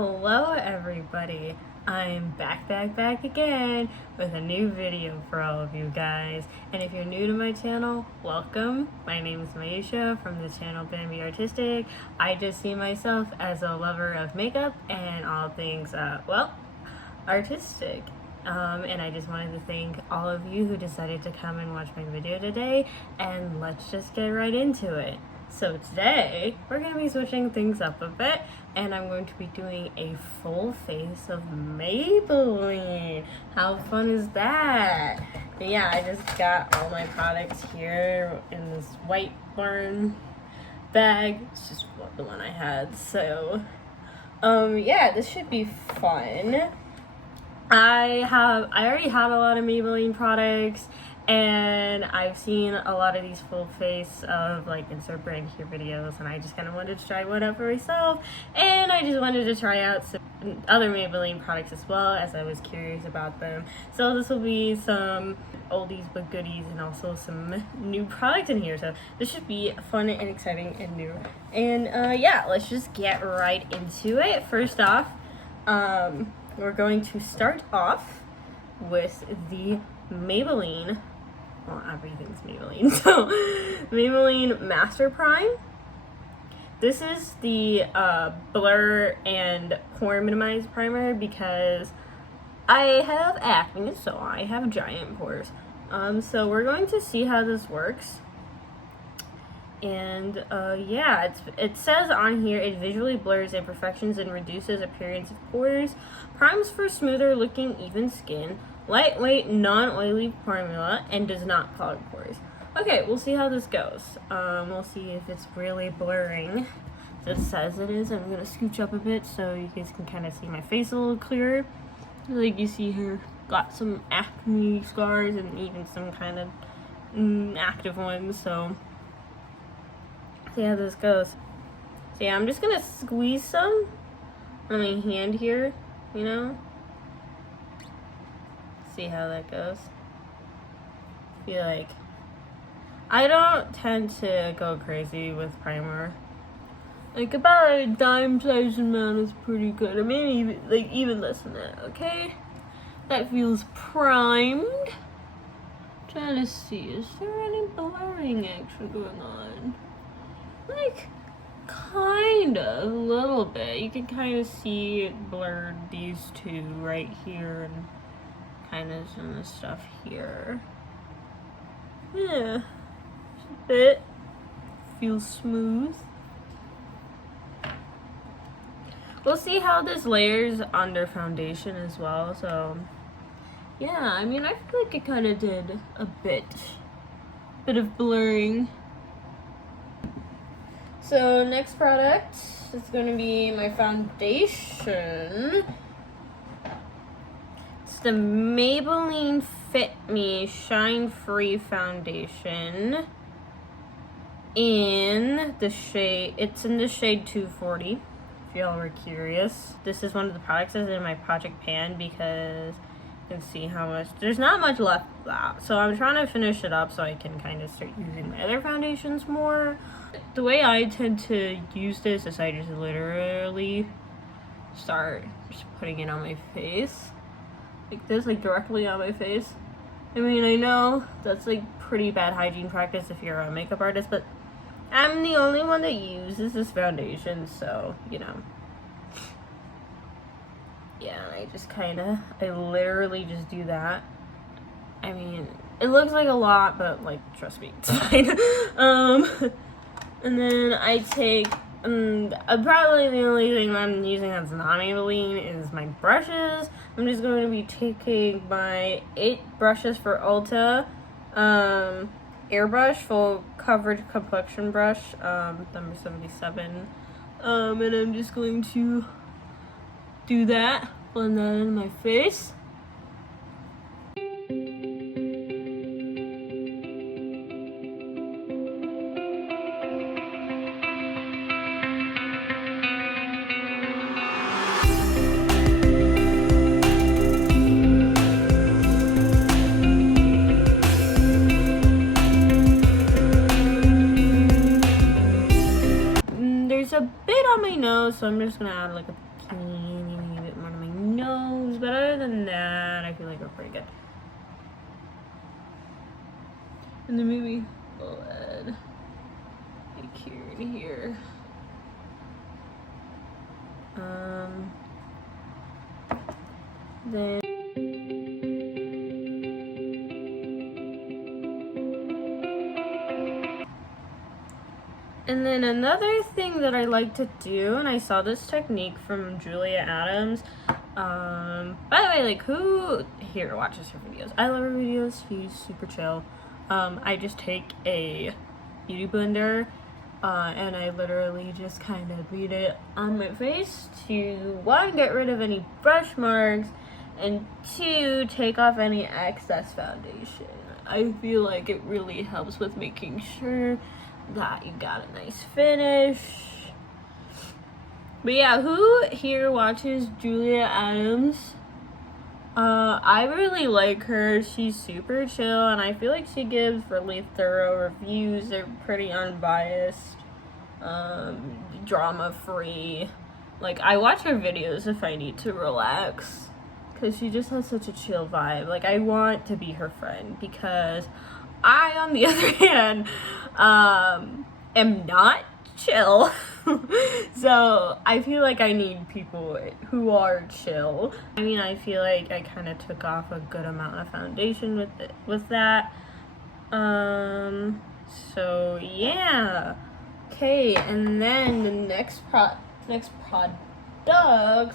Hello everybody, I'm back again with a new video for all of you guys. And if you're new to my channel, welcome. My name is Maisha from the channel Bambi Artistic. I just see myself as a lover of makeup and all things, artistic. And I just wanted to thank all of you who decided to come and watch my video today, and let's just get right into it. So today, we're going to be switching things up a bit, and I'm going to be doing a full face of Maybelline. How fun is that? But yeah, I just got all my products here in this white barn bag. It's just the one I had, so yeah, this should be fun. I already had a lot of Maybelline products, and I've seen a lot of these full face of like insert brand here videos, and I just kind of wanted to try one out for myself, and I just wanted to try out some other Maybelline products as well, as I was curious about them. So this will be some oldies but goodies, and also some new products in here, so this should be fun and exciting and new. And yeah, let's just get right into it. First off, we're going to start off with the Maybelline, well, everything's Maybelline, so Maybelline Master Prime. This is the Blur and Pore Minimize Primer because I have acne, so I have giant pores. So we're going to see how this works. And yeah, it says on here, it visually blurs imperfections and reduces appearance of pores, primes for smoother looking even skin, lightweight non-oily formula, and does not clog pores. Okay, we'll see how this goes. We'll see if it's really blurring. So it says it is. I'm gonna scooch up a bit so you guys can kind of see my face a little clearer. Like you see here, got some acne scars and even some kind of active ones, so see how this goes. So yeah, I'm just gonna squeeze some on my hand here, you know, see how that goes. Feel like I don't tend to go crazy with primer. Like about a dime sized amount is pretty good. I mean, even less than that. Okay, that feels primed. Trying to see, is there any blurring actually going on? Like, kind of, a little bit. You can kind of see it blurred, these two right here, and kind of some of the stuff here. Yeah, just a bit. Feels smooth. We'll see how this layers under foundation as well. So, yeah, I mean, I feel like it kind of did a bit of blurring. So next product is going to be my foundation. It's the Maybelline Fit Me Shine Free Foundation in the shade, it's in the shade 240, if y'all were curious. This is one of the products that's in my project pan because you can see how much, there's not much left of that. So I'm trying to finish it up so I can kind of start using my other foundations more. The way I tend to use this is I just literally start just putting it on my face. Like this, like directly on my face. I mean, I know that's like pretty bad hygiene practice if you're a makeup artist, but I'm the only one that uses this foundation, so, you know. Yeah, I literally just do that. I mean, it looks like a lot, but like, trust me, it's fine. And then I take, probably the only thing I'm using that's not Maybelline is my brushes. I'm just going to be taking my 8 brushes for Ulta, airbrush, full coverage complexion brush, number 77. And I'm just going to do that, blend that in my face. There's a bit on my nose, so I'm just gonna add like a teeny bit more to my nose, but other than that, I feel like we're pretty good. And then maybe we'll add like here and here. Then and then another thing that I like to do, and I saw this technique from Julia Adams. By the way, like, who here watches her videos? I love her videos. She's super chill. I just take a beauty blender and I literally just kind of beat it on my face to, one, get rid of any brush marks, and two, take off any excess foundation. I feel like it really helps with making sure that you got a nice finish. But yeah, who here watches Julia Adams? I really like her. She's super chill, and I feel like she gives really thorough reviews. They're pretty unbiased, drama-free. Like, I watch her videos if I need to relax, because she just has such a chill vibe. Like, I want to be her friend, because I, on the other hand, am not chill. So I feel like I need people who are chill. I mean, I feel like I kind of took off a good amount of foundation with that. So yeah. Okay, and then the next products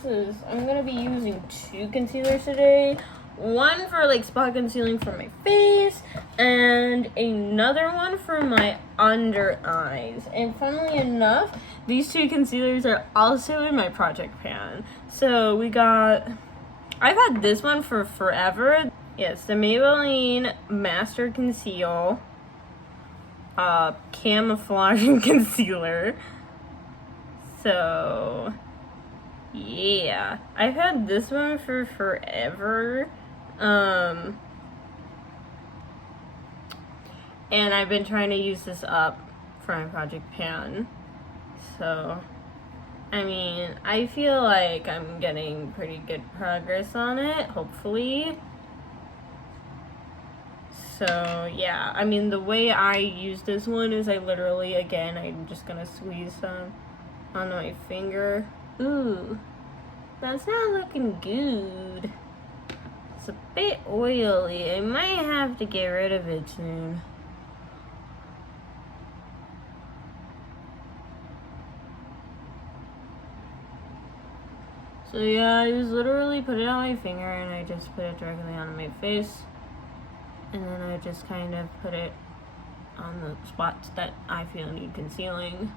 is, I'm gonna be using 2 concealers today. One for like spot concealing for my face, and another one for my under eyes. And funnily enough, these 2 concealers are also in my project pan. So I've had this one for forever. Yes, the Maybelline Master Conceal camouflaging concealer. So yeah, I've had this one for forever. And I've been trying to use this up for my project pan. So, I mean, I feel like I'm getting pretty good progress on it, hopefully. So, yeah, I mean, the way I use this one is I literally, again, I'm just gonna squeeze some on my finger. Ooh, that's not looking good. It's a bit oily. I might have to get rid of it soon. So yeah, I just literally put it on my finger and I just put it directly on my face. And then I just kind of put it on the spots that I feel need concealing.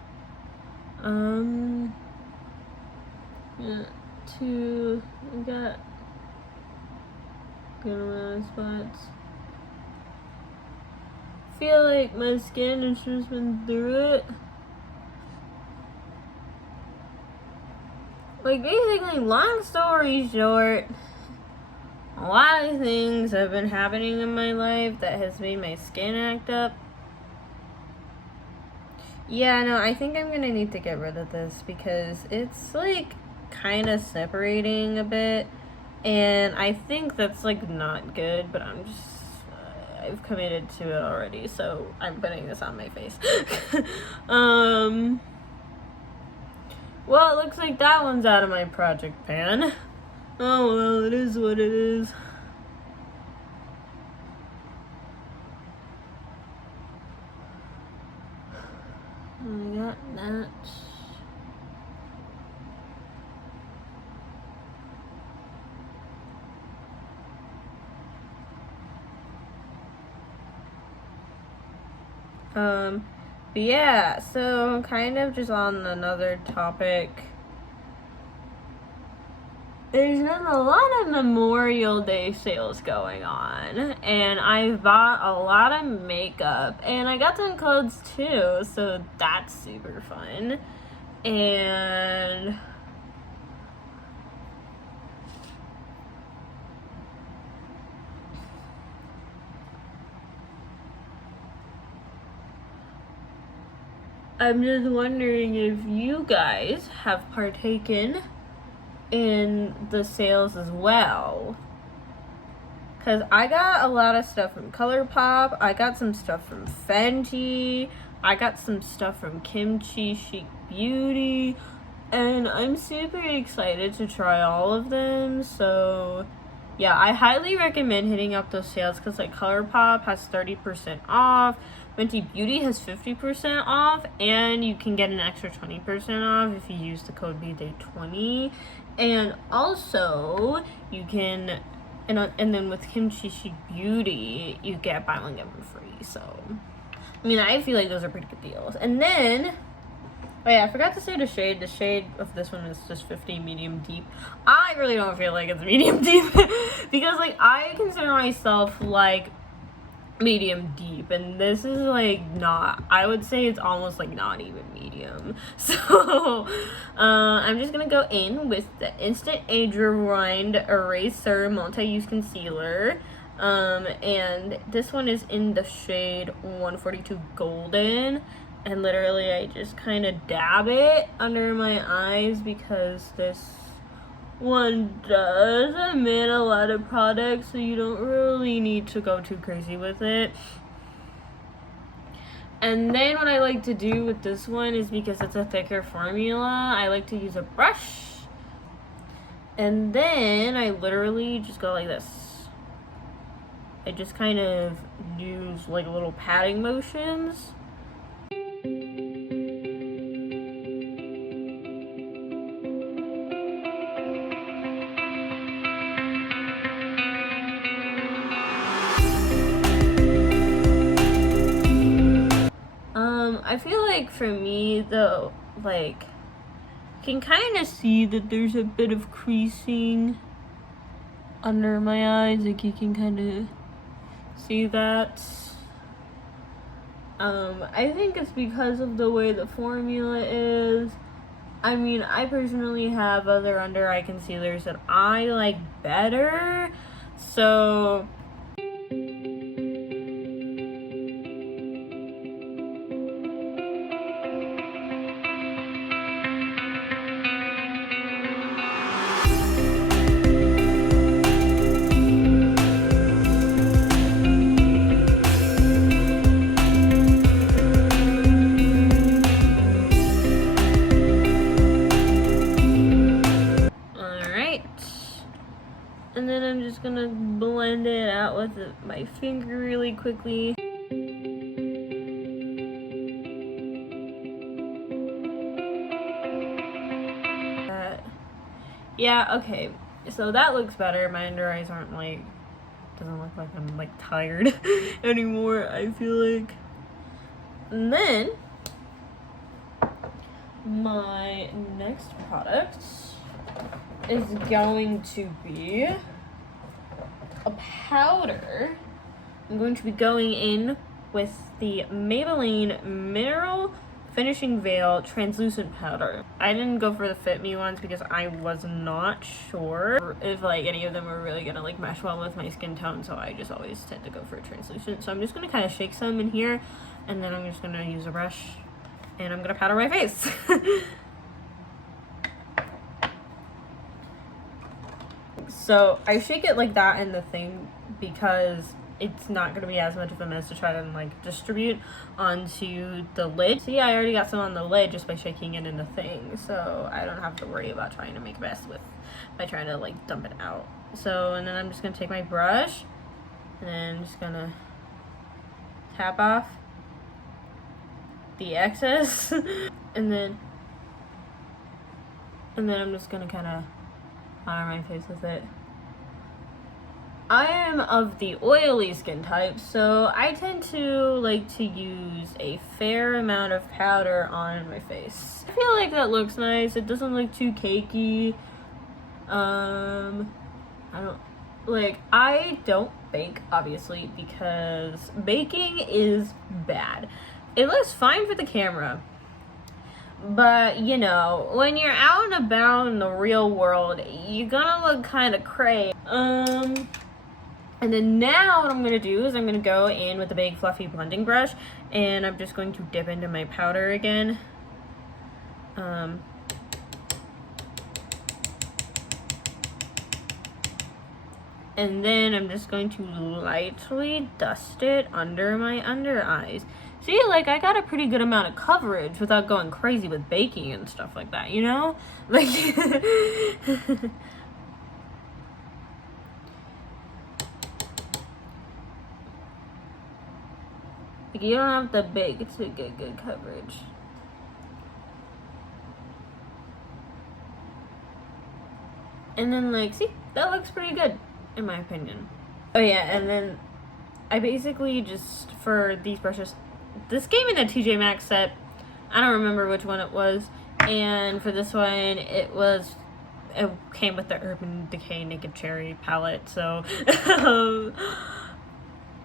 Yeah, I got good amount of spots. Feel like my skin has just been through it. Like, basically, long story short, a lot of things have been happening in my life that has made my skin act up. Yeah, no, I think I'm gonna need to get rid of this because it's like kind of separating a bit, and I think that's like not good, but I've committed to it already, so I'm putting this on my face. Well, it looks like that one's out of my project pan. Oh well, it is what it is. I got that. But yeah, so kind of just on another topic. There's been a lot of Memorial Day sales going on, and I've bought a lot of makeup, and I got some clothes too, so that's super fun. And I'm just wondering if you guys have partaken in the sales as well. Because I got a lot of stuff from ColourPop, I got some stuff from Fenty, I got some stuff from Kimchi Chic Beauty, and I'm super excited to try all of them. So yeah, I highly recommend hitting up those sales because like ColourPop has 30% off, Fenty Beauty has 50% off, and you can get an extra 20% off if you use the code BDAY20. And also you can, and then with Kimchi Chic Beauty, you get buy one get one free. So I mean, I feel like those are pretty good deals. And then, oh yeah, I forgot to say the shade. The shade of this one is just 50 medium deep. I really don't feel like it's medium deep because like I consider myself like medium deep, and this is like not, I would say it's almost like not even medium. So I'm just gonna go in with the Instant Age Rewind Eraser Multi-Use Concealer. And this one is in the shade 142 Golden, and literally I just kind of dab it under my eyes because this one does emit a lot of product, so you don't really need to go too crazy with it. And then what I like to do with this one is, because it's a thicker formula, I like to use a brush, and then I literally just go like this. I just kind of use like little patting motions. I feel like for me though, like, you can kind of see that there's a bit of creasing under my eyes. Like, you can kind of see that. I think it's because of the way the formula is. I mean, I personally have other under eye concealers that I like better, so and then I'm just gonna blend it out with my finger really quickly. Yeah, okay, so that looks better. My under eyes aren't like, doesn't look like I'm like tired anymore, I feel like. And then my next product is going to be a powder. I'm going to be going in with the Maybelline Mineral Finishing Veil Translucent Powder. I didn't go for the Fit Me ones because I was not sure if like any of them were really gonna like mesh well with my skin tone, so I just always tend to go for translucent. So I'm just gonna kind of shake some in here, and then I'm just gonna use a brush and I'm gonna powder my face. So I shake it like that in the thing because it's not going to be as much of a mess to try to like distribute onto the lid. See, I already got some on the lid just by shaking it in the thing, so I don't have to worry about trying to make a mess with by trying to like dump it out. So, and then I'm just going to take my brush and then I'm just going to tap off the excess and then I'm just going to kind of powder my face with it. I am of the oily skin type, so I tend to like to use a fair amount of powder on my face. I feel like that looks nice. It doesn't look too cakey. I don't bake, obviously, because baking is bad. It looks fine for the camera, but you know, when you're out and about in the real world, you're gonna look kind of cray. And then now what I'm going to do is I'm going to go in with a big fluffy blending brush, and I'm just going to dip into my powder again. And then I'm just going to lightly dust it under my under eyes. See, like, I got a pretty good amount of coverage without going crazy with baking and stuff like that, you know? Like, like, you don't have to bake to get good coverage. And then, like, see, that looks pretty good, in my opinion. Oh yeah, and then I basically just, for these brushes, this came in a TJ Maxx set. I don't remember which one it was. And for this one, it came with the Urban Decay Naked Cherry palette. So,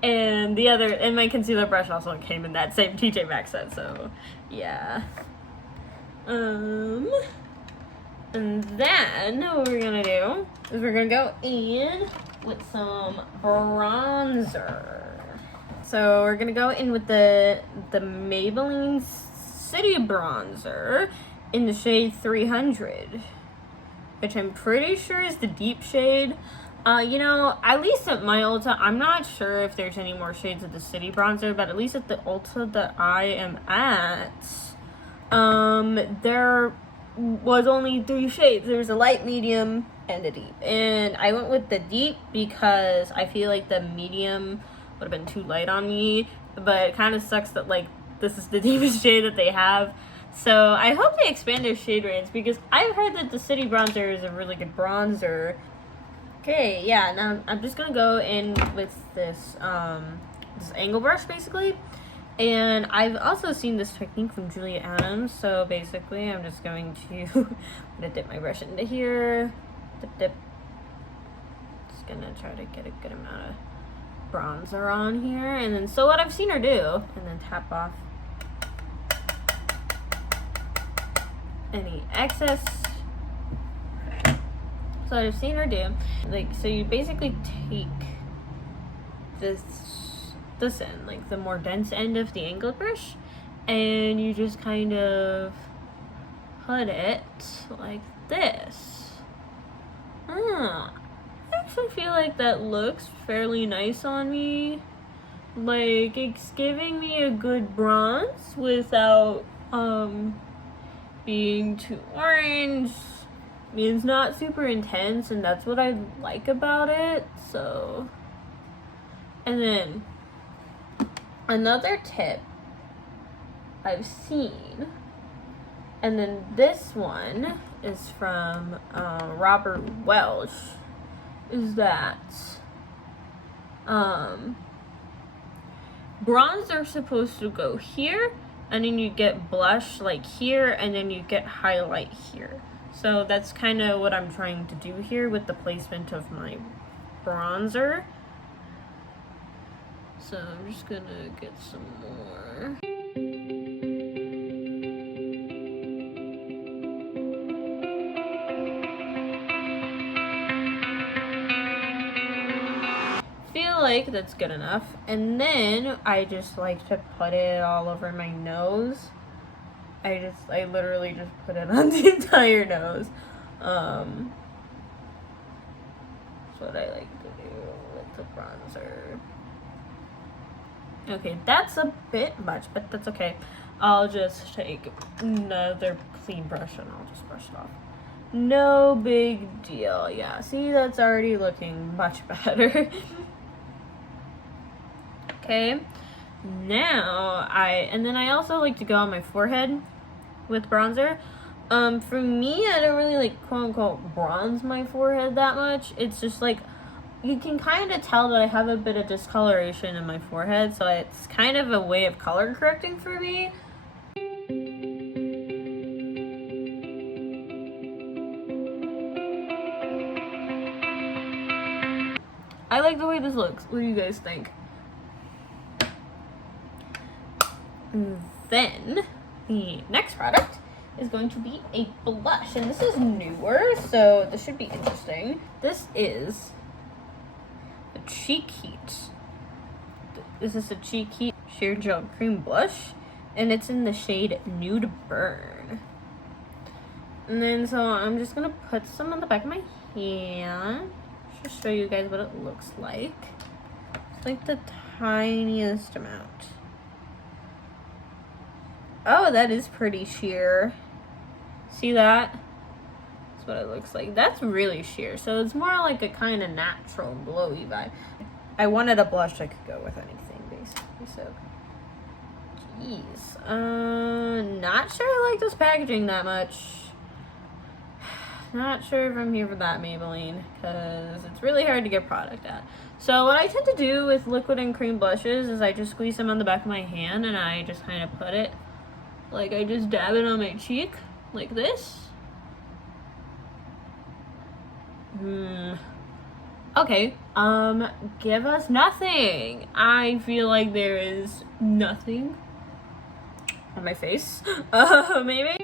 and my concealer brush also came in that same TJ Maxx set. So, yeah. And then what we're gonna do is we're gonna go in with some bronzer. So we're gonna go in with the Maybelline City Bronzer in the shade 300, which I'm pretty sure is the deep shade. You know, at least at my Ulta, I'm not sure if there's any more shades of the City Bronzer, but at least at the Ulta that I am at, there was only 3 shades. There was a light, medium, and a deep. And I went with the deep because I feel like the medium would have been too light on me, but it kind of sucks that, like, this is the deepest shade that they have. So I hope they expand their shade range, because I've heard that the City Bronzer is a really good bronzer. Okay, yeah, now I'm just gonna go in with this this angle brush, basically. And I've also seen this technique from Julia Adams, so basically I'm just going to I'm gonna dip my brush into here. Dip. Just gonna try to get a good amount of bronzer on here, and then so what I've seen her do, and then tap off any excess. So I've seen her do, like, so you basically take this end, like the more dense end of the angled brush, and you just kind of put it like this. I actually feel like that looks fairly nice on me. Like, it's giving me a good bronze without being too orange. I mean, it's not super intense, and that's what I like about it. So, and then another tip I've seen, and then this one is from Robert Welch, is that bronze are supposed to go here, and then you get blush like here, and then you get highlight here. So that's kind of what I'm trying to do here with the placement of my bronzer. So I'm just gonna get some more. Feel like that's good enough. And then I just like to put it all over my nose. I literally just put it on the entire nose. That's what I like to do with the bronzer. Okay, that's a bit much, but that's okay. I'll just take another clean brush and I'll just brush it off. No big deal. Yeah, see, that's already looking much better. Okay, now I also like to go on my forehead with bronzer. For me, I don't really like quote unquote bronze my forehead that much. It's just like, you can kind of tell that I have a bit of discoloration in my forehead, so it's kind of a way of color correcting for me. I like the way this looks. What do you guys think? Then the next product is going to be a blush, and this is newer, so this should be interesting. This is a Cheek Heat. This is a Cheek Heat Sheer Gel Cream Blush, and it's in the shade Nude Burn. And then so I'm just gonna put some on the back of my hand. just show you guys what it looks like. It's like the tiniest amount. Oh, that is pretty sheer. See that? That's what it looks like. That's really sheer. So it's more like a kind of natural glowy vibe. I wanted a blush that could go with anything, basically. So, jeez. Not sure I like this packaging that much. Not sure if I'm here for that, Maybelline, because it's really hard to get product at. So what I tend to do with liquid and cream blushes is I just squeeze them on the back of my hand and I just kind of put it, like I just dab it on my cheek, like this. Okay, give us nothing. I feel like there is nothing on my face. Maybe?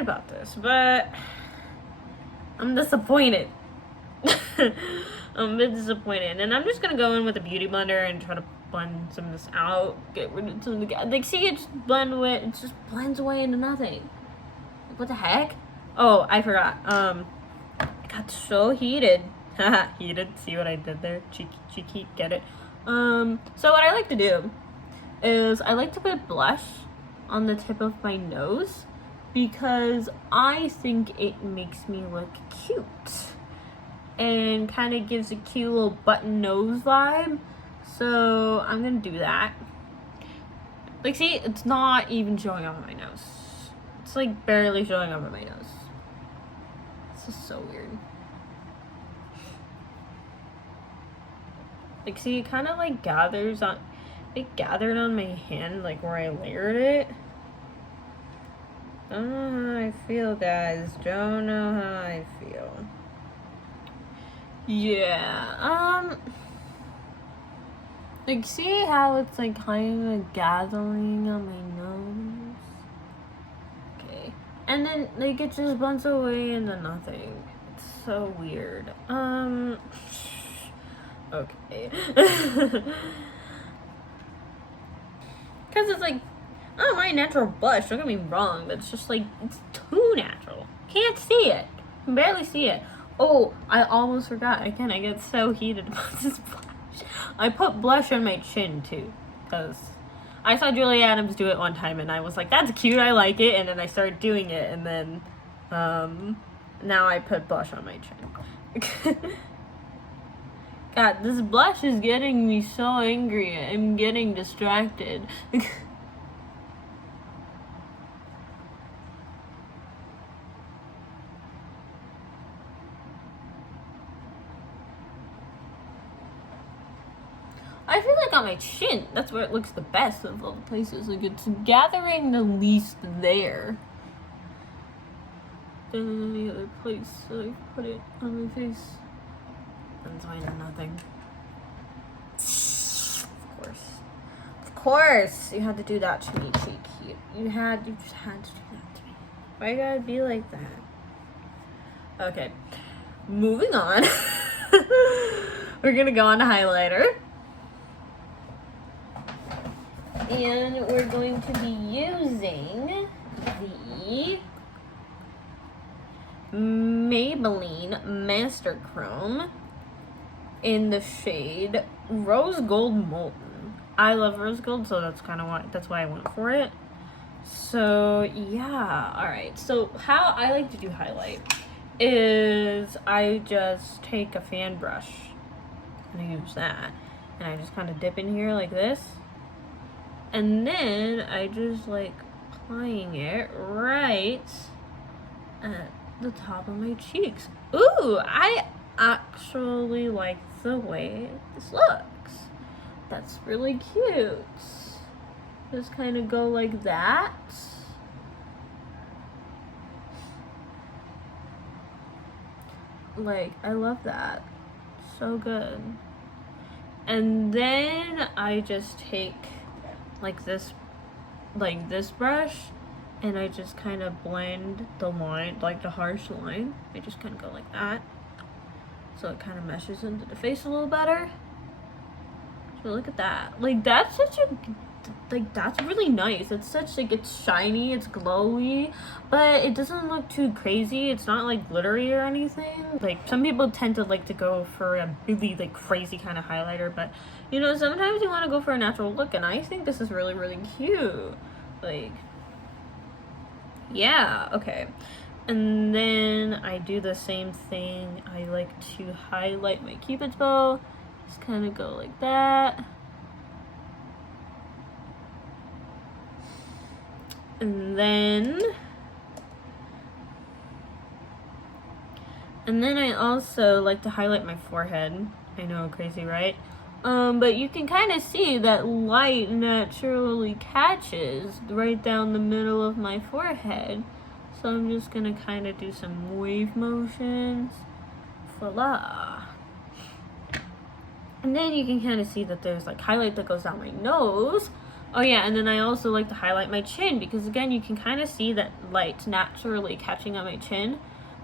About this, but I'm disappointed. I'm a bit disappointed, and I'm just gonna go in with a beauty blender and try to blend some of this out, get rid of some of the like. See, it just it just blends away into nothing. Like, what the heck? Oh, I forgot. It got so heated. Haha, heated. See what I did there? Cheeky, get it? So what I like to do is I like to put blush on the tip of my nose, because I think it makes me look cute and kind of gives a cute little button nose vibe. So I'm gonna do that. Like, see, it's not even showing up on my nose. It's like barely showing up on my nose. This is so weird. Like, see, it kind of like gathers on, it gathered on my hand, like where I layered it. Don't know how I feel, guys. Don't know how I feel. Yeah, like, see how it's like kind of gathering on my nose? Okay. And then like it just blends away into nothing. It's so weird. Okay. Cause it's like, I don't mind natural blush, don't get me wrong, but it's just like, it's too natural. Can't see it. Can barely see it. Oh, I almost forgot. Again, I get so heated about this blush. I put blush on my chin too, because I saw Julie Adams do it one time and I was like, that's cute, I like it, and then I started doing it, and then now I put blush on my chin. God, this blush is getting me so angry. I'm getting distracted. I feel like on my chin, that's where it looks the best of all the places. Like, it's gathering the least there than any other place. So I put it on my face. That's why I know nothing. Of course. course, you had to do that to me, cheeky. You just had to do that to me. Why you gotta be like that? Okay, moving on. We're gonna go on to highlighter. And we're going to be using the Maybelline Master Chrome in the shade Rose Gold Molten. I love rose gold, so that's why I went for it. So yeah, alright. So how I like to do highlight is I just take a fan brush and I use that. And I just kind of dip in here like this. And then I just like applying it right at the top of my cheeks. Ooh, I actually like the way this looks. That's really cute. Just kind of go like that. Like, I love that. So good. And then I just take like this brush and I just kind of blend the line, like the harsh line. I just kind of go like that. So it kind of meshes into the face a little better. So look at that. Like, that's that's really nice. It's it's shiny, it's glowy, but it doesn't look too crazy. It's not like glittery or anything. Like, some people tend to like to go for a really like crazy kind of highlighter, but you know, sometimes you want to go for a natural look, and I think this is really, really cute. Like, yeah, okay. And then I do the same thing. I like to highlight my Cupid's bow. Just kind of go like that. And then I also like to highlight my forehead. I know, crazy, right? But you can kind of see that light naturally catches right down the middle of my forehead. So I'm just gonna kind of do some wave motions. Voila. And then you can kind of see that there's like highlight that goes down my nose. Oh yeah, and then I also like to highlight my chin because again, you can kind of see that light naturally catching on my chin.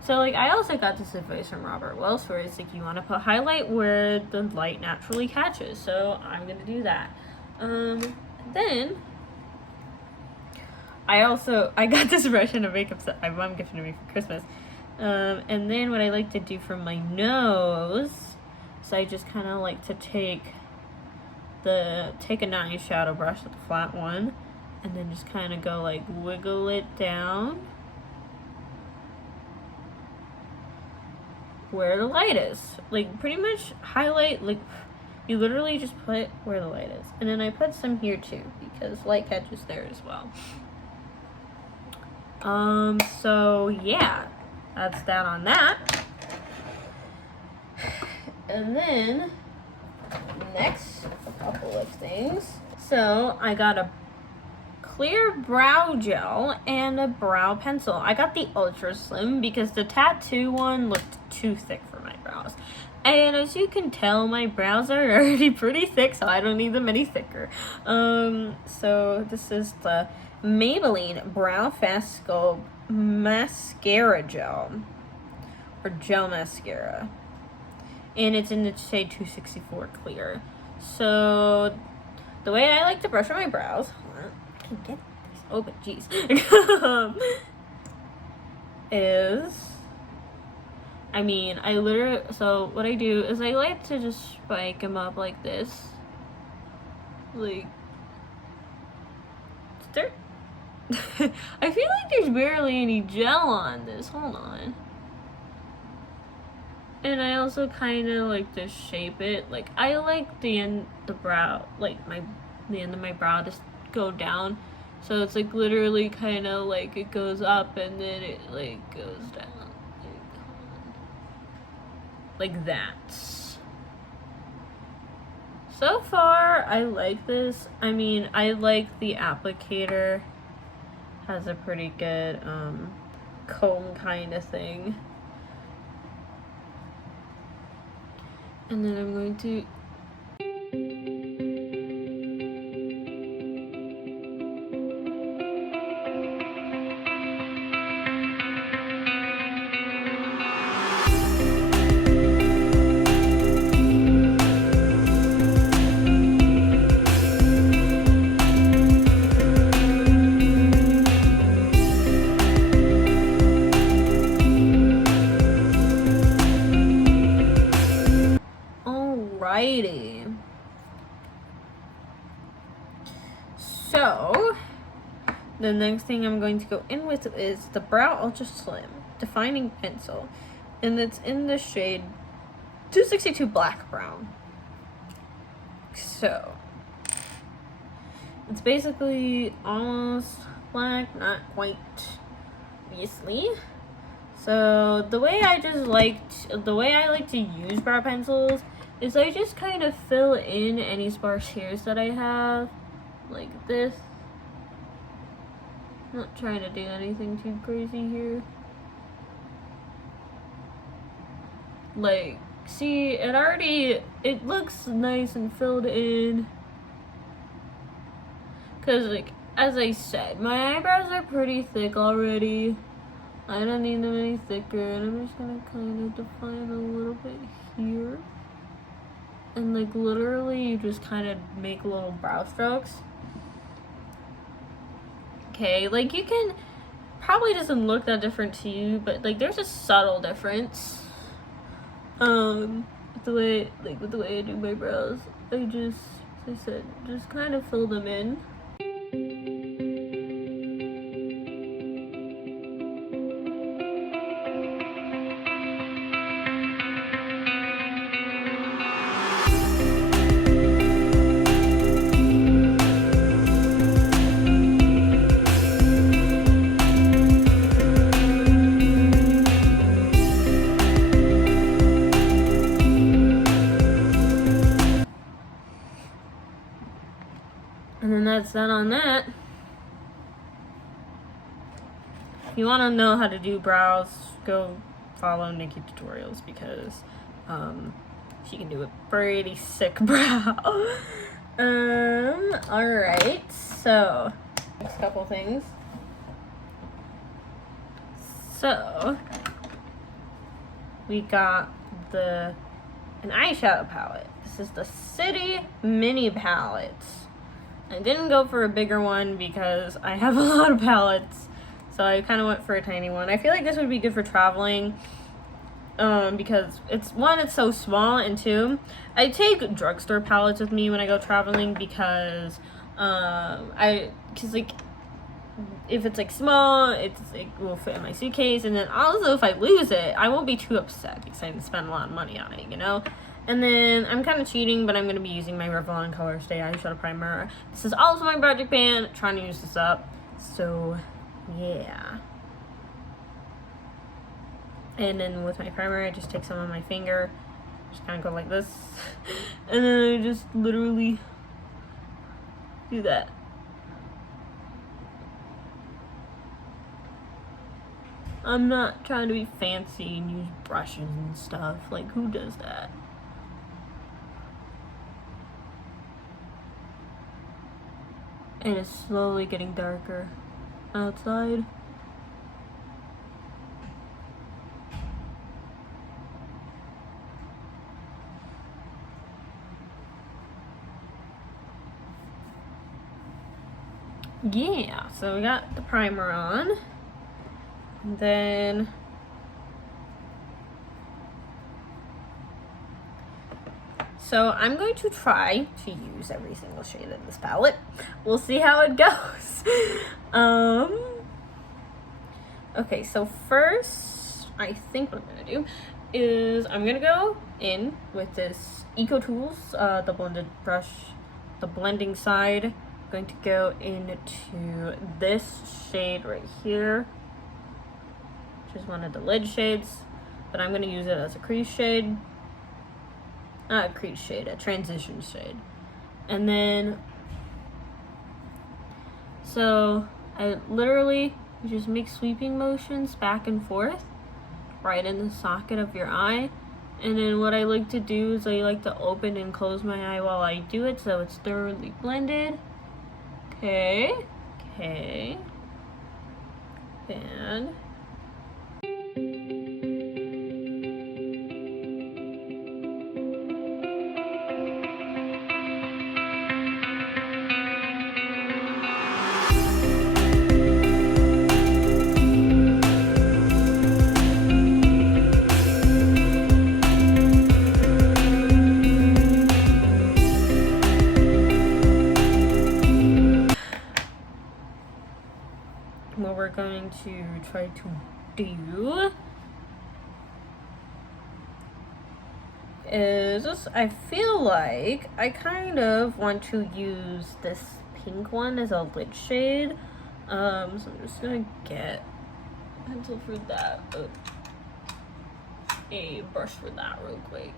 So like, I also got this advice from Robert Wells where it's like, you want to put highlight where the light naturally catches. So I'm gonna do that. Then I got this brush in a makeup set my mom gifted me for Christmas. And then what I like to do for my nose, so I just kind of like to take an eyeshadow brush, like a flat one, and then just kind of go like wiggle it down where the light is. Like, pretty much highlight, like, you literally just put where the light is. And then I put some here too, because light catches there as well. So yeah, that's that on that. And then next, a couple of things. So I got a clear brow gel and a brow pencil. I got the ultra slim because the tattoo one looked too thick for my brows. And as you can tell, my brows are already pretty thick, so I don't need them any thicker. So this is the Maybelline Brow Fast Sculpt Mascara Gel, or Gel Mascara. And it's in the shade 264 Clear. So the way I like to brush my brows, I can get this open, jeez, is, I mean, so what I do is I like to just spike them up like this. Like, I feel like there's barely any gel on this. Hold on. And I also kind of like to shape it. Like, I like the end of my brow to go down. So it's like literally kind of like it goes up and then it like goes down. Like that. So far, I like this. I mean, I like the applicator. Has a pretty good comb kind of thing. And then I'm going to the next thing I'm going to go in with is the Brow Ultra Slim Defining Pencil. And it's in the shade 262 Black Brown. So, it's basically almost black, not quite, obviously. So, the way I like to use brow pencils is I just kind of fill in any sparse hairs that I have, like this. Not trying to do anything too crazy here. Like, see, it looks nice and filled in. Cause, like, as I said, my eyebrows are pretty thick already. I don't need them any thicker, and I'm just gonna kind of define a little bit here. And, like, literally, you just kind of make little brow strokes. Okay, like, you can, probably doesn't look that different to you, but, like, there's a subtle difference. With the way I do my brows, as I said, just kind of fill them in. And then that's done on that. If you want to know how to do brows, go follow Nikki tutorials because she can do a pretty sick brow. Alright, so next couple things. So we got an eyeshadow palette. This is the City Mini Palette. I didn't go for a bigger one because I have a lot of palettes, so I kind of went for a tiny one. I feel like this would be good for traveling, because it's so small, and two, I take drugstore palettes with me when I go traveling because, like, if it's like small, it will fit in my suitcase, and then also if I lose it, I won't be too upset because I didn't spend a lot of money on it, you know? And then, I'm kind of cheating, but I'm going to be using my Revlon Colorstay Eyeshadow Primer. This is also my project pan, trying to use this up. So, yeah. And then with my primer, I just take some on my finger. Just kind of go like this. And then I just literally do that. I'm not trying to be fancy and use brushes and stuff. Like, who does that? And it's slowly getting darker outside. Yeah, so we got the primer on. And then so I'm going to try to use every single shade in this palette. We'll see how it goes. Okay, so first, I think what I'm gonna do is I'm gonna go in with this Eco Tools, the blended brush, the blending side. I'm going to go into this shade right here, which is one of the lid shades, but I'm gonna use it as a crease shade. Not a crease shade, a transition shade. And then, so I literally just make sweeping motions back and forth right in the socket of your eye. And then what I like to do is I like to open and close my eye while I do it so it's thoroughly blended. Okay. And to try to do is just, I feel like I kind of want to use this pink one as a lid shade. So I'm just gonna get a pencil for that, a brush for that real quick.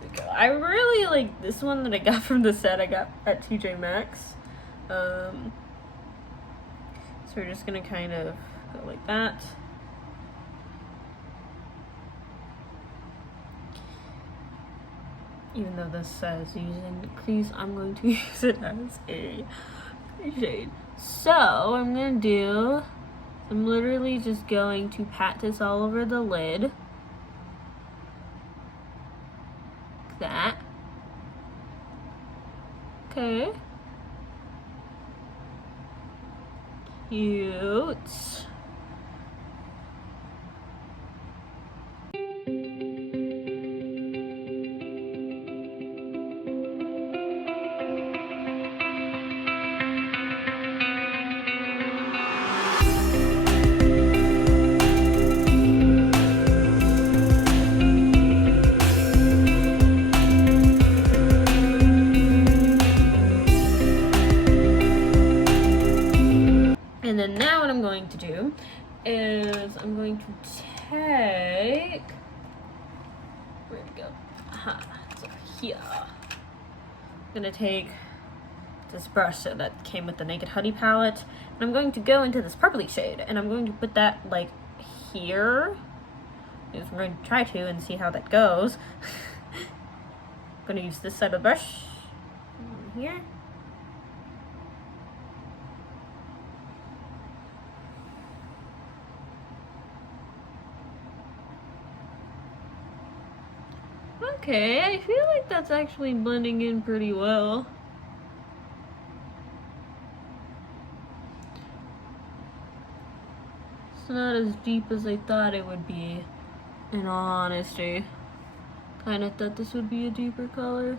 There we go. I really like this one that I got from the set I got at TJ Maxx. So we're just gonna kind of go like that. Even though this says using crease, I'm going to use it as a shade. So I'm literally just going to pat this all over the lid. Like that. Okay. Cute. And then now what I'm going to do is I'm going to take, where'd it go? Aha, it's over here. I'm gonna take this brush that came with the Naked Honey palette, and I'm going to go into this purpley shade, and I'm going to put that like here. I'm going to try to and see how that goes. I'm gonna use this side of the brush here. Okay, I feel like that's actually blending in pretty well. It's not as deep as I thought it would be, in all honesty. Kinda thought this would be a deeper color.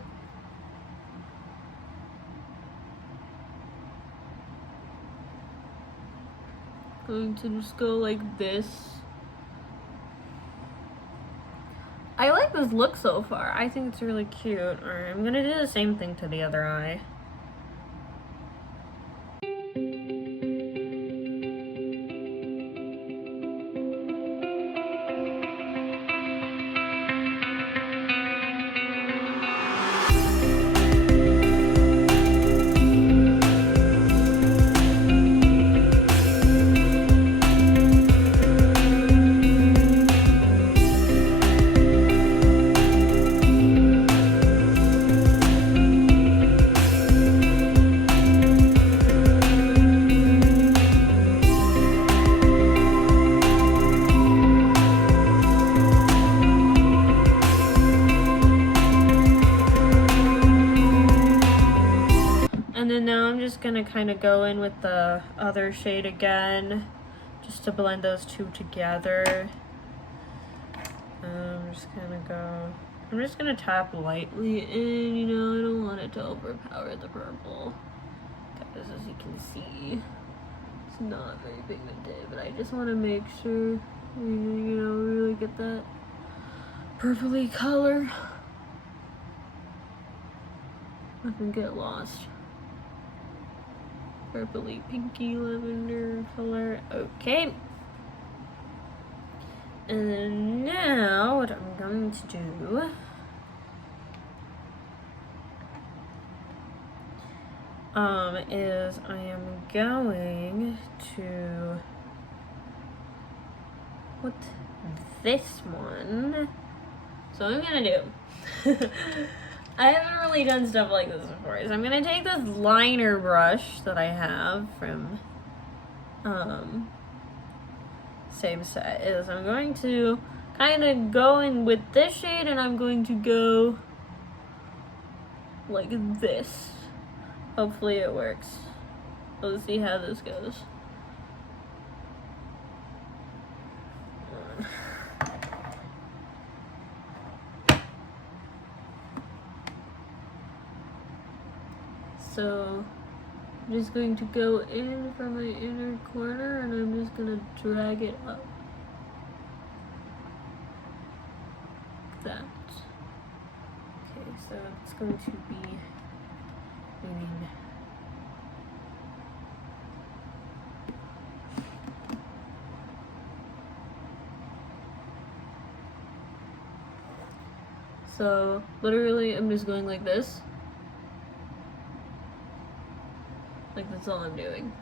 Going to just go like this. I like this look so far. I think it's really cute. Alright, I'm gonna do the same thing to the other eye. And then now I'm just gonna kind of go in with the other shade again, just to blend those two together. I'm just gonna tap lightly in, you know, I don't want it to overpower the purple. Because as you can see, it's not very pigmented, but I just want to make sure, you know, really get that purpley color. Nothing get lost. Purpley pinky lavender color. Okay. And then now what I'm going to do is I am going to put this one. So what I'm gonna do I haven't really done stuff like this before. So I'm gonna take this liner brush that I have from same set. Is I'm going to kind of go in with this shade, and I'm going to go like this. Hopefully it works. Let's see how this goes. So I'm just going to go in from my inner corner and I'm just going to drag it up. That. Okay, so it's going to be meaning so literally I'm just going like this. Like that's all I'm doing.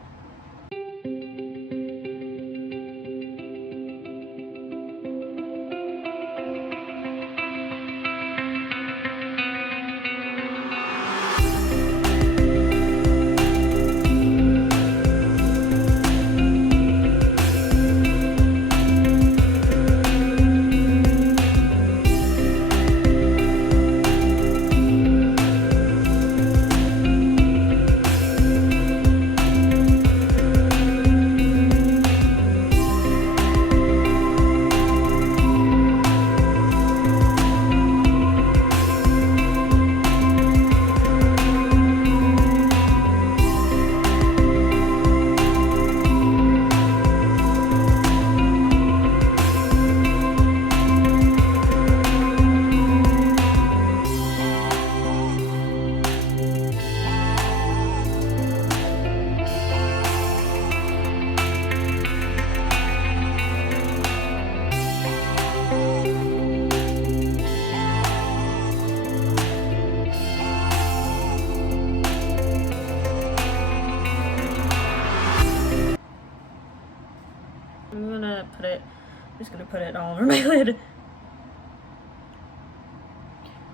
I'm just gonna put it all over my lid.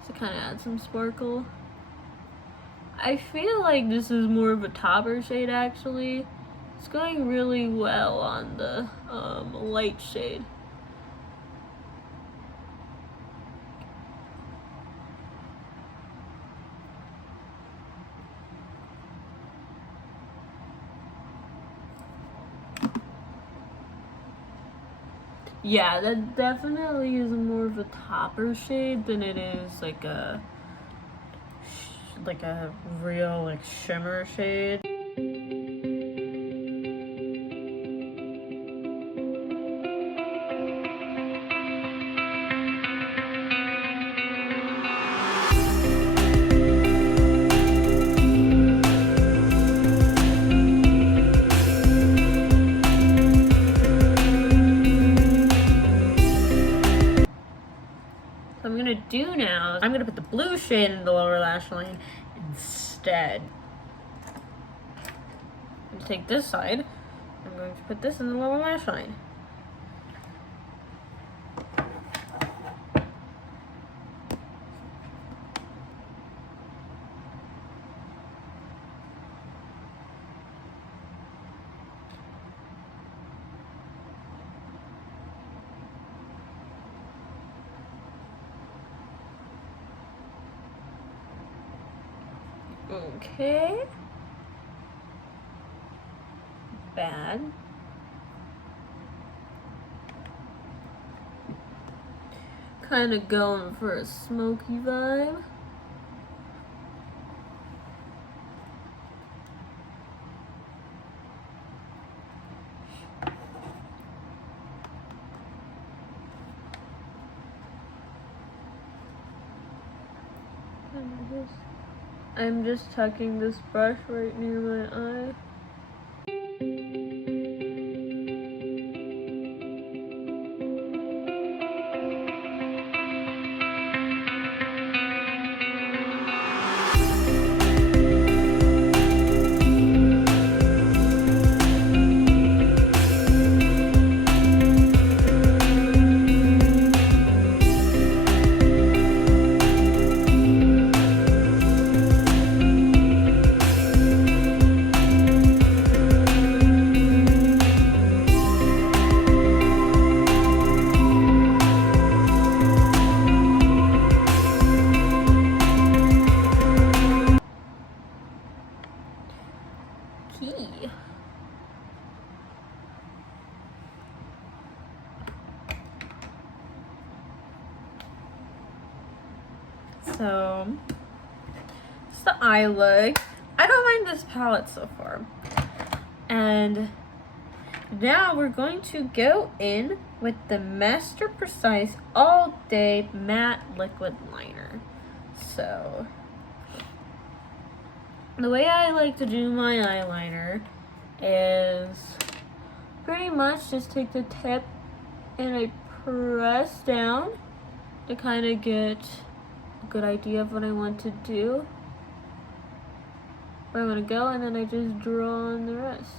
To kind of add some sparkle. I feel like this is more of a topper shade actually. It's going really well on the light shade. Yeah, that definitely is more of a topper shade than it is like a real like shimmer shade. I'm gonna do now, I'm gonna put the blue shade in the lower lash line instead. I'm gonna take this side, I'm going to put this in the lower lash line. Okay. Bad. Kind of going for a smoky vibe. I'm just tucking this brush right near my eye. So, it's the eye look. I don't mind this palette so far. And now we're going to go in with the Master Precise All Day Matte Liquid Liner. So, the way I like to do my eyeliner is pretty much just take the tip and I press down to kind of get a good idea of what I want to do, where I want to go, and then I just draw on the rest.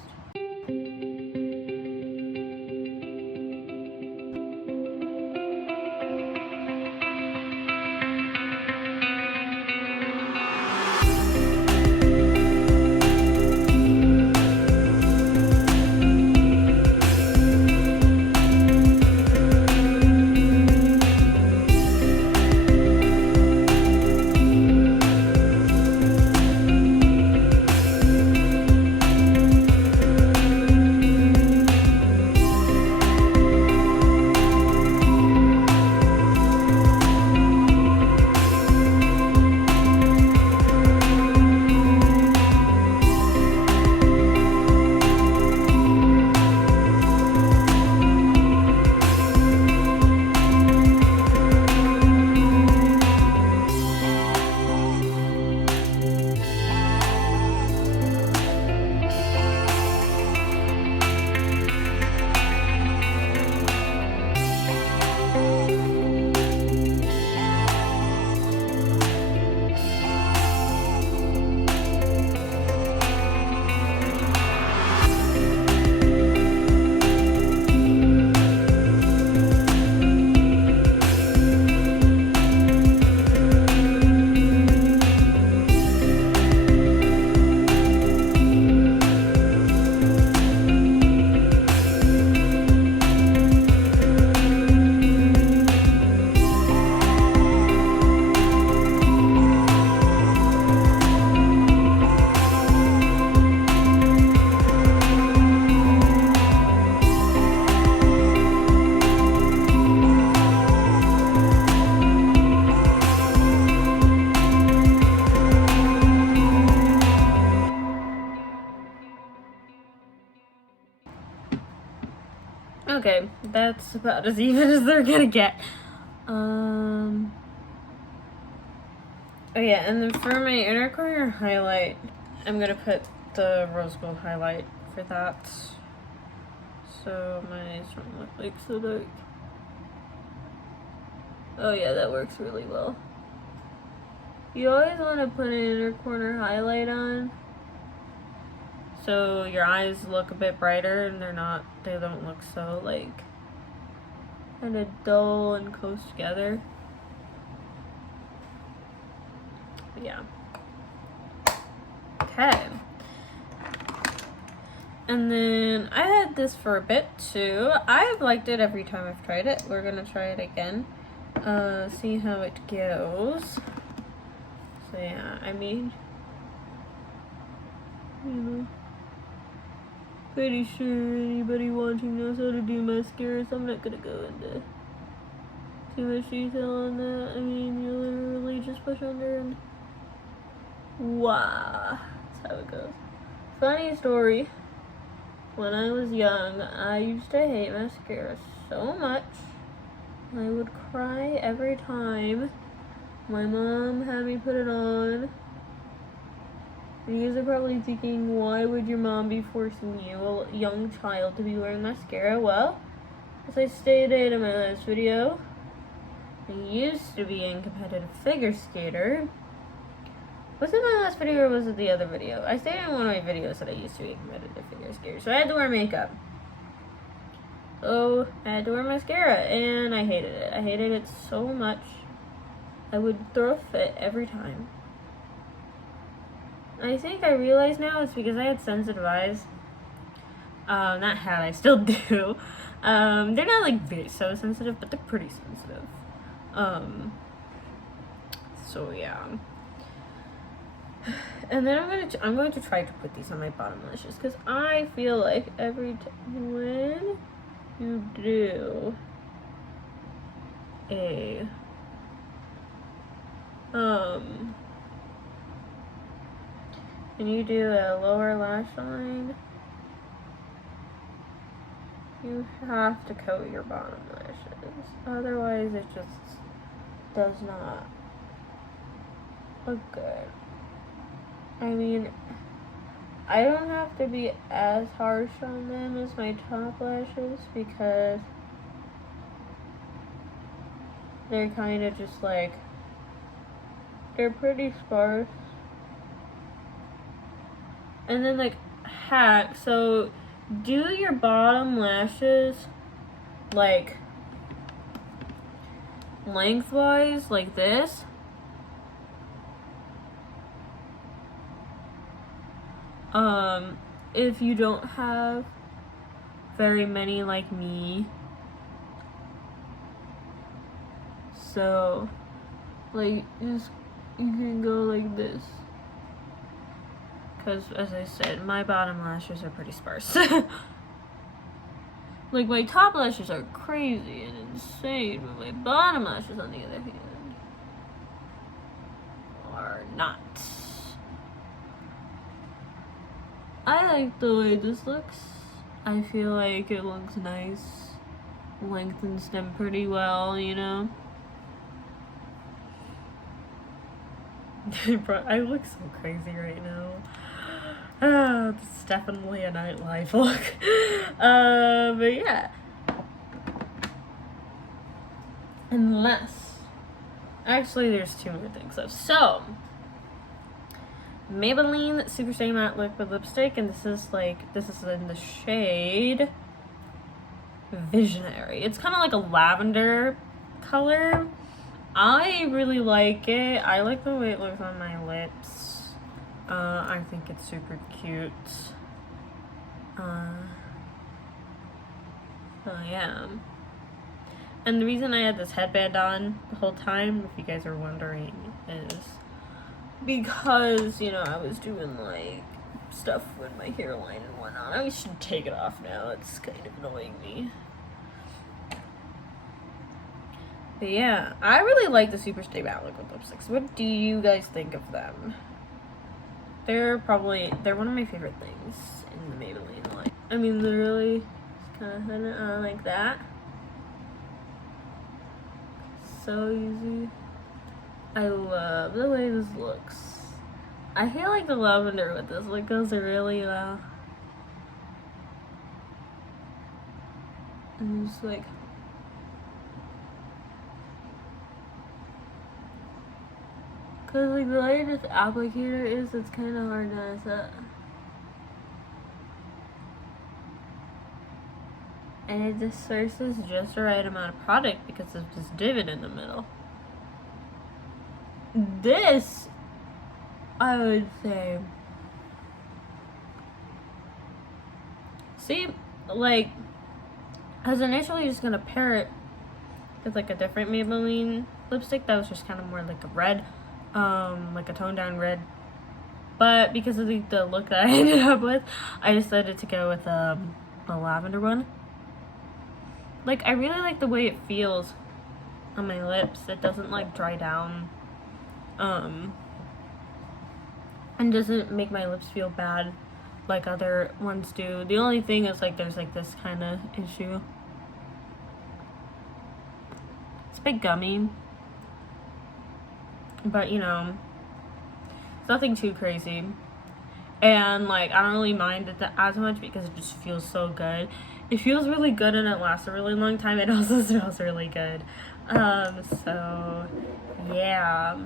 Okay, that's about as even as they're gonna get. Oh yeah, and then for my inner corner highlight, I'm gonna put the rose gold highlight for that, so my eyes don't look like so dark. Oh yeah, that works really well. You always want to put an inner corner highlight on, so your eyes look a bit brighter and they don't look so like kind of dull and close together. But yeah. Okay. And then I had this for a bit too. I've liked it every time I've tried it. We're gonna try it again. See how it goes. So yeah, I mean, you know, pretty sure anybody watching knows how to do mascara, so I'm not gonna go into too much detail on that. I mean, you literally just push under and wow, that's how it goes. Funny story, when I was young, I used to hate mascara so much. I would cry every time my mom had me put it on. And you guys are probably thinking, why would your mom be forcing you, a young child, to be wearing mascara? Well, as I stated in my last video, I used to be a competitive figure skater. Was it my last video or was it the other video? I stated in one of my videos that I used to be a competitive figure skater, so I had to wear makeup. So I had to wear mascara, and I hated it. I hated it so much. I would throw a fit every time. I think I realize now it's because I had sensitive eyes. Not had, I still do. They're not like so sensitive, but they're pretty sensitive. So yeah. And then I'm going to try to put these on my bottom lashes, because I feel like every time when you do a When you do a lower lash line, you have to coat your bottom lashes. Otherwise, it just does not look good. I mean, I don't have to be as harsh on them as my top lashes because they're kind of just like, they're pretty sparse. And then like hack, so do your bottom lashes like lengthwise like this. If you don't have very many like me. So like just you can go like this. Because, as I said, my bottom lashes are pretty sparse. Like, my top lashes are crazy and insane, but my bottom lashes, on the other hand, are not. I like the way this looks. I feel like it looks nice. Lengthens them pretty well, you know? I look so crazy right now. It's definitely a nightlife look. But yeah. Unless, actually there's two more things left. So, Maybelline Super Stay Matte Liquid Lipstick, and this is in the shade Visionary. It's kind of like a lavender color. I really like it. I like the way it looks on my lips. I think it's super cute. So yeah. And the reason I had this headband on the whole time, if you guys are wondering, is because, you know, I was doing like stuff with my hairline and whatnot. I should take it off now. It's kind of annoying me. But yeah, I really like the Super Stay Matte Liquid Lipsticks. What do you guys think of them? They're one of my favorite things in the Maybelline line. I mean, literally, just kind of put it on like that. So easy. I love the way this looks. I feel like the lavender with this look goes really well. And just like, cause like the way this applicator is, it's kind of hard to mess up. And it disperses just the right amount of product because of this divot in the middle. This, I would say, see, like, I was initially just gonna pair it with like a different Maybelline lipstick that was just kind of more like a red. Like a toned down red, but because of the look that I ended up with, I decided to go with the lavender one. Like, I really like the way it feels on my lips. It doesn't like dry down, and doesn't make my lips feel bad like other ones do. The only thing is like there's like this kind of issue. It's a bit gummy. But, you know, it's nothing too crazy. And, like, I don't really mind it as much because it just feels so good. It feels really good and it lasts a really long time. It also smells really good. So, yeah.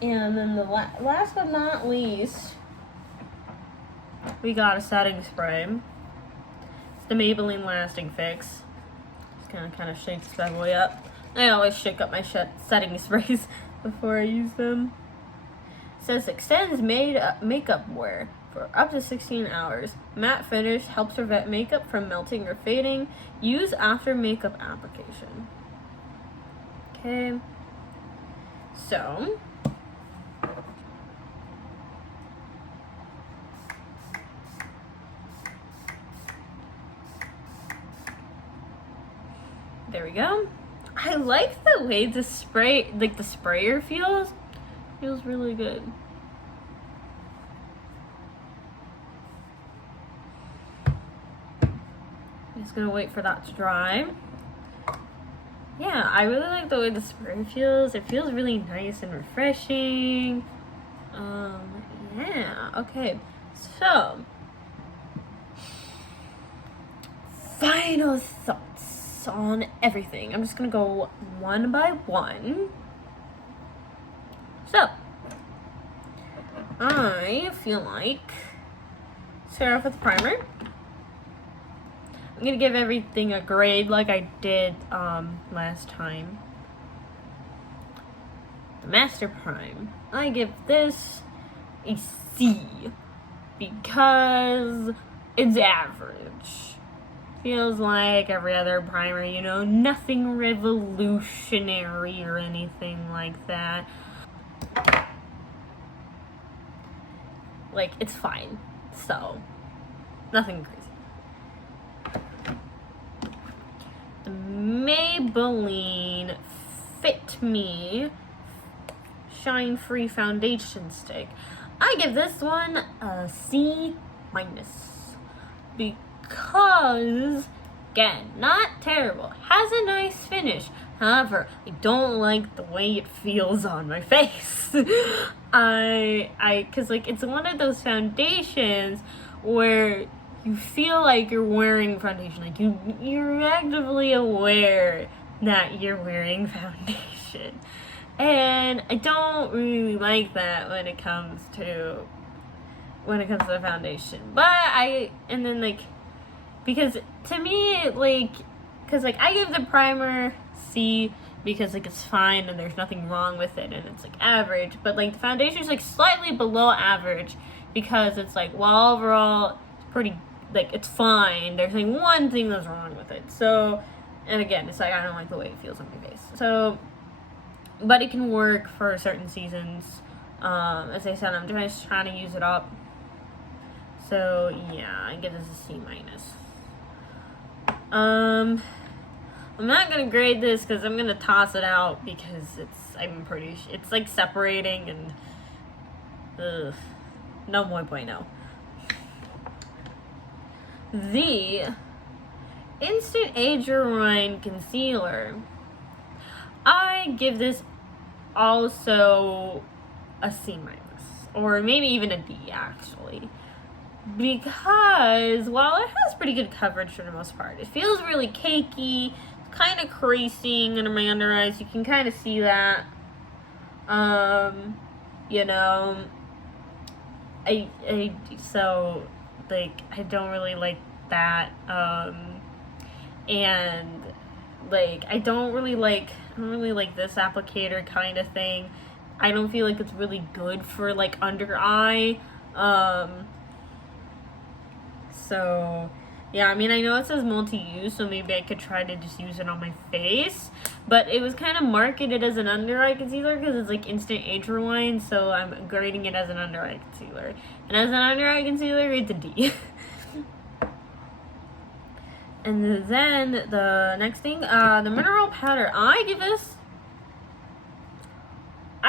And then the last but not least, we got a setting spray. It's the Maybelline Lasting Fix. Just gonna kind of shake this bad boy up. I always shake up my setting sprays before I use them. It says extends makeup wear for up to 16 hours. Matte finish helps prevent makeup from melting or fading. Use after makeup application. Okay. So, there we go. I like the way the spray, like the sprayer feels really good. Just gonna wait for that to dry. Yeah, I really like the way the spray feels. It feels really nice and refreshing. Yeah, okay. So, final thoughts on everything. I'm just gonna go one by one. So, I feel like, start off with the primer. I'm gonna give everything a grade like I did last time. The Master Prime, I give this a C because it's average. Feels like every other primer, you know, nothing revolutionary or anything like that. Like, it's fine. So, nothing crazy. The Maybelline Fit Me Shine Free Foundation Stick. I give this one a C-, because, again, not terrible. Has a nice finish. However, I don't like the way it feels on my face. Cause like it's one of those foundations where you feel like you're wearing foundation. Like you're actively aware that you're wearing foundation. And I don't really like that when it comes to the foundation. But because to me, because I give the primer C because it's fine and there's nothing wrong with it and it's average, but the foundation's slightly below average because it's well, overall it's pretty, it's fine. There's one thing that's wrong with it. So, and again, it's I don't like the way it feels on my face. So, but it can work for certain seasons. As I said, I'm just trying to use it up. So yeah, I give this a C-. I'm not gonna grade this because I'm gonna toss it out because it's separating and no muy bueno. The Instant Age Rewind Concealer, I give this also a C-, or maybe even a D actually. Because while it has pretty good coverage for the most part, it feels really cakey, kind of creasing under my under eyes. You can kind of see that. You know, I don't really like that. And I don't really like this applicator kind of thing. I don't feel like it's really good for under eye. So, yeah, I mean, I know it says multi-use, so maybe I could try to just use it on my face. But it was kind of marketed as an under-eye concealer because it's Instant Age Rewind, so I'm grading it as an under-eye concealer. And as an under-eye concealer, it's a D. And then the next thing, the mineral powder. I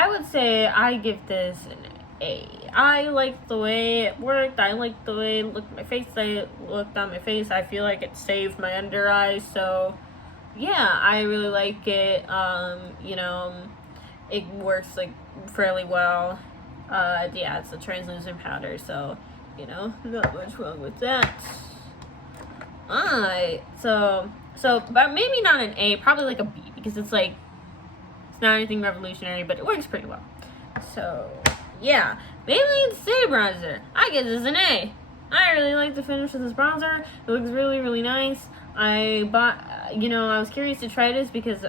would say I give this an A. I like the way it worked. I like the way it looked on my face. I feel like it saved my under eyes. So, yeah, I really like it. You know, it works fairly well. Yeah, it's a translucent powder, so you know, not much wrong with that. But maybe not an A, probably a B because it's not anything revolutionary, but it works pretty well. So, yeah. Maybelline City Bronzer. I give this an A. I really like the finish of this bronzer. It looks really, really nice. I was curious to try this because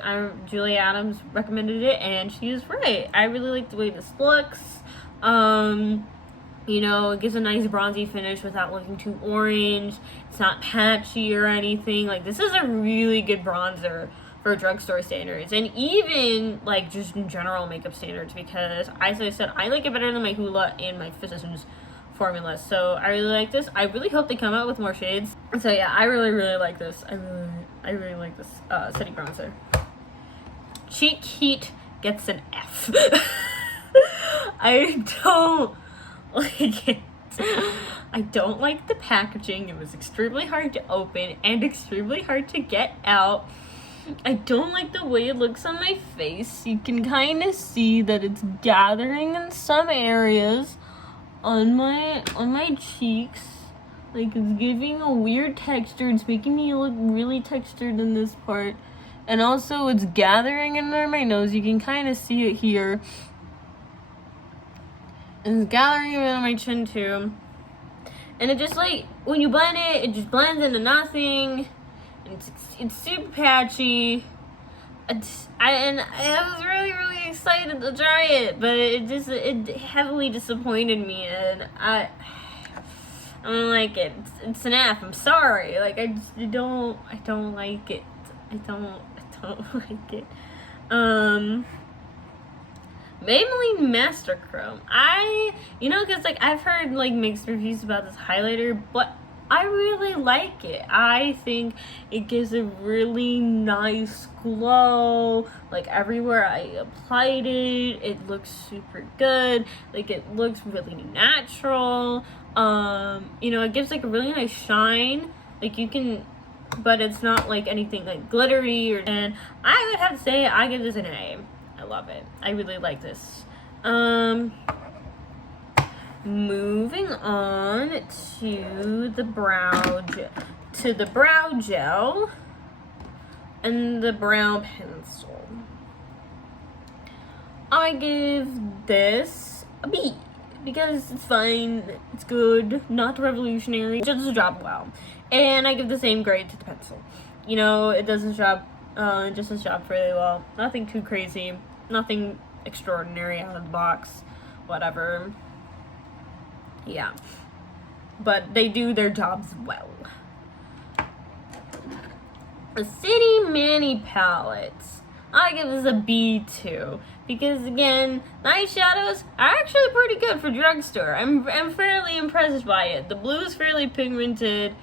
Julia Adams recommended it, and she was right. I really like the way this looks. You know, it gives a nice bronzy finish without looking too orange. It's not patchy or anything. This is a really good bronzer for drugstore standards, and even just in general makeup standards, because as I said, I like it better than my Hoola and my Physicians formula. So I really like this. I really hope they come out with more shades. So yeah, I really, really like this. I really like this City Bronzer. Cheek Heat gets an F. I don't like it. I don't like the packaging. It was extremely hard to open and extremely hard to get out. I don't like the way it looks on my face. You can kind of see that it's gathering in some areas on my cheeks. Like, it's giving a weird texture. It's making me look really textured in this part. And also, it's gathering under my nose. You can kind of see it here. And it's gathering around my chin, too. And it just, like, when you blend it, it just blends into nothing. And it's super patchy. I was really, really excited to try it. But it heavily disappointed me. And I don't like it. It's an F. I'm sorry. Like, I don't like it. I don't like it. Maybelline Master Chrome. Because, like, I've heard, like, mixed reviews about this highlighter, but I really like it. I think it gives a really nice glow. Like, everywhere I applied it, it looks super good. Like, it looks really natural. It gives, like, a really nice shine. Like, you can... But it's not like anything like glittery and I would have to say I give this an A. I love it. I really like this. Moving on to the brow gel and the brow pencil. I give this a B because it's fine, it's good, not revolutionary, it does the job well. And I give the same grade to the pencil. It does its job, just its job really well. Nothing too crazy, nothing extraordinary out of the box, whatever. Yeah. But they do their jobs well. The City Mani palettes. I give this a B too. Because again, the eyeshadows are actually pretty good for drugstore. I'm fairly impressed by it. The blue is fairly pigmented.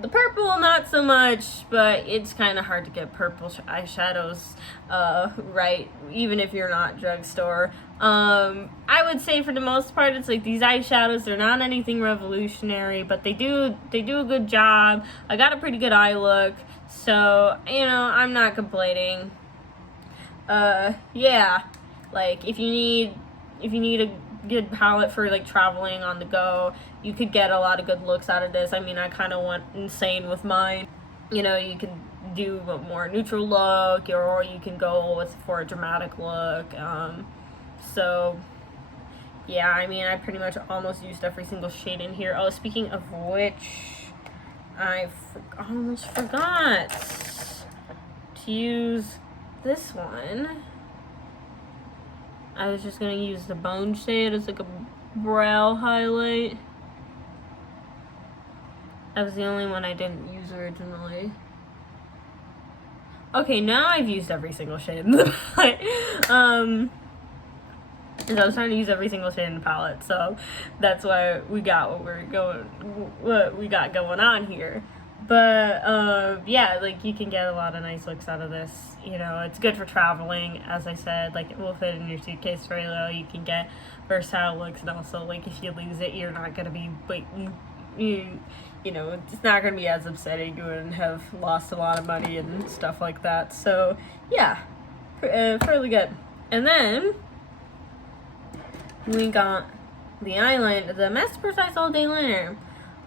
The purple, not so much, but it's kind of hard to get purple eyeshadows right, even if you're not drugstore. I would say for the most part, it's like these eyeshadows, they're not anything revolutionary, but they do a good job. I got a pretty good eye look, so, I'm not complaining. Yeah, like, if you need a good palette for, like, traveling on the go, you could get a lot of good looks out of this. I mean, I kind of went insane with mine. You can do a more neutral look, or you can go for a dramatic look. So, yeah, I mean, I pretty much almost used every single shade in here. Oh, speaking of which, I almost forgot to use this one. I was just going to use the Bone shade as like a brow highlight. That was the only one I didn't use originally. Okay, now I've used every single shade in the palette. And I was trying to use every single shade in the palette, so that's why we got what we got going on here. But yeah, like, you can get a lot of nice looks out of this. It's good for traveling, as I said. Like, it will fit in your suitcase very well. You can get versatile looks, and also, like, if you lose it, you're not gonna be, like, it's not gonna be as upsetting. You wouldn't have lost a lot of money and stuff like that. So yeah, fairly good. And then we got the eyeliner, the Master Precise All Day Liner.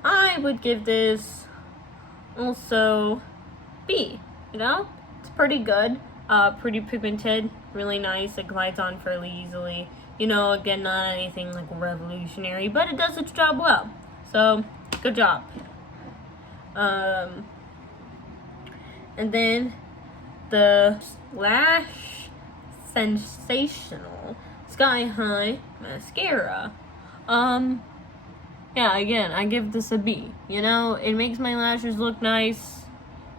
I would give this also B. It's pretty good, pretty pigmented, really nice. It glides on fairly easily. Again, not anything like revolutionary, but it does its job well. So good job. And then the Lash Sensational Sky High Mascara. Yeah, again, I give this a B. It makes my lashes look nice,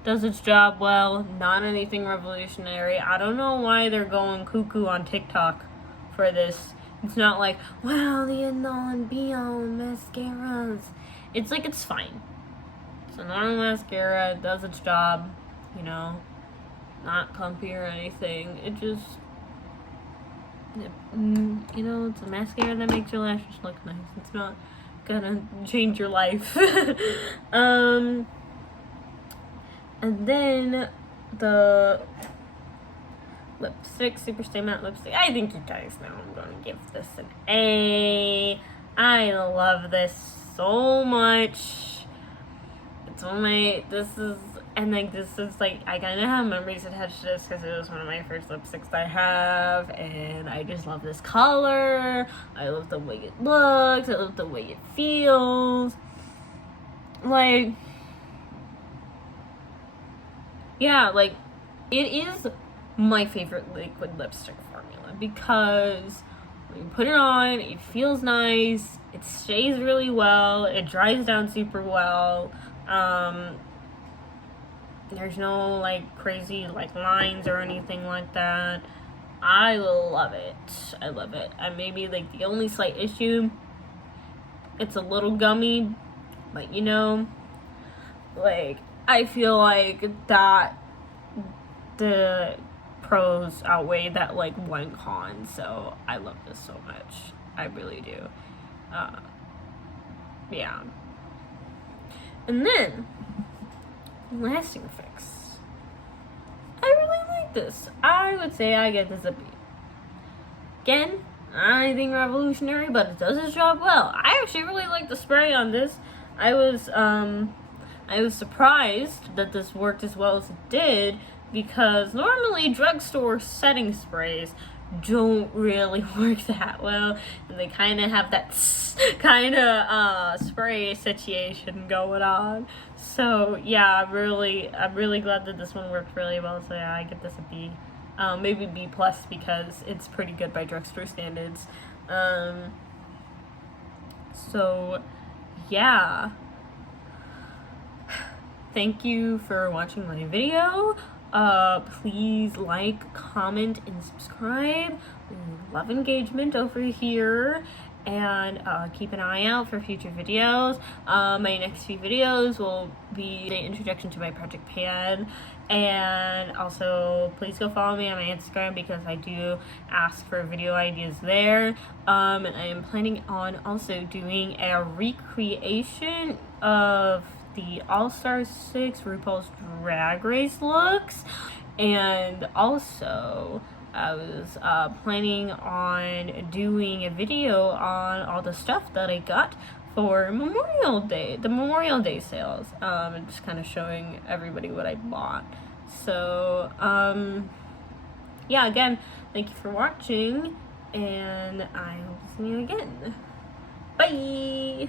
does its job well, not anything revolutionary. I don't know why they're going cuckoo on TikTok for this. It's not like, wow, the end-all and be-all mascaras. It's like, it's fine. It's a normal mascara, it does its job, not clumpy or anything. It just, it's a mascara that makes your lashes look nice. It's not gonna change your life. And then the lipstick, Super Stay Matte lipstick. I think you guys know I'm gonna give this an A. I love this so much. It's one of my, I kind of have memories attached to this because it was one of my first lipsticks I have, and I just love this color. I love the way it looks. I love the way it feels. Like, yeah, like, it is my favorite liquid lipstick formula because when you put it on, it feels nice, it stays really well, it dries down super well. There's no like crazy like lines or anything like that. I love it. I love it. And maybe like the only slight issue, it's a little gummy, but you know, like I feel like that the pros outweigh that like one con, so I love this so much. I really do. Yeah. And then lasting fix. I really like this. I would say I get this a B. Again, not anything revolutionary, but it does its job well. I actually really like the spray on this. I was surprised that this worked as well as it did, because normally drugstore setting sprays don't really work that well, and they kind of have that kind of spray situation going on. So yeah, I'm really glad that this one worked really well. So yeah, I give this a B, maybe B plus, because it's pretty good by drugstore standards. So yeah, thank you for watching my video. Please like, comment, and subscribe. We love engagement over here. And keep an eye out for future videos. My next few videos will be the introduction to my project pan. And also, please go follow me on my Instagram because I do ask for video ideas there. And I am planning on also doing a recreation of the All-Star 6 RuPaul's Drag Race looks. And also, I was planning on doing a video on all the stuff that I got for Memorial Day, the Memorial Day sales, and just kind of showing everybody what I bought. So, yeah, again, thank you for watching, and I hope to see you again. Bye!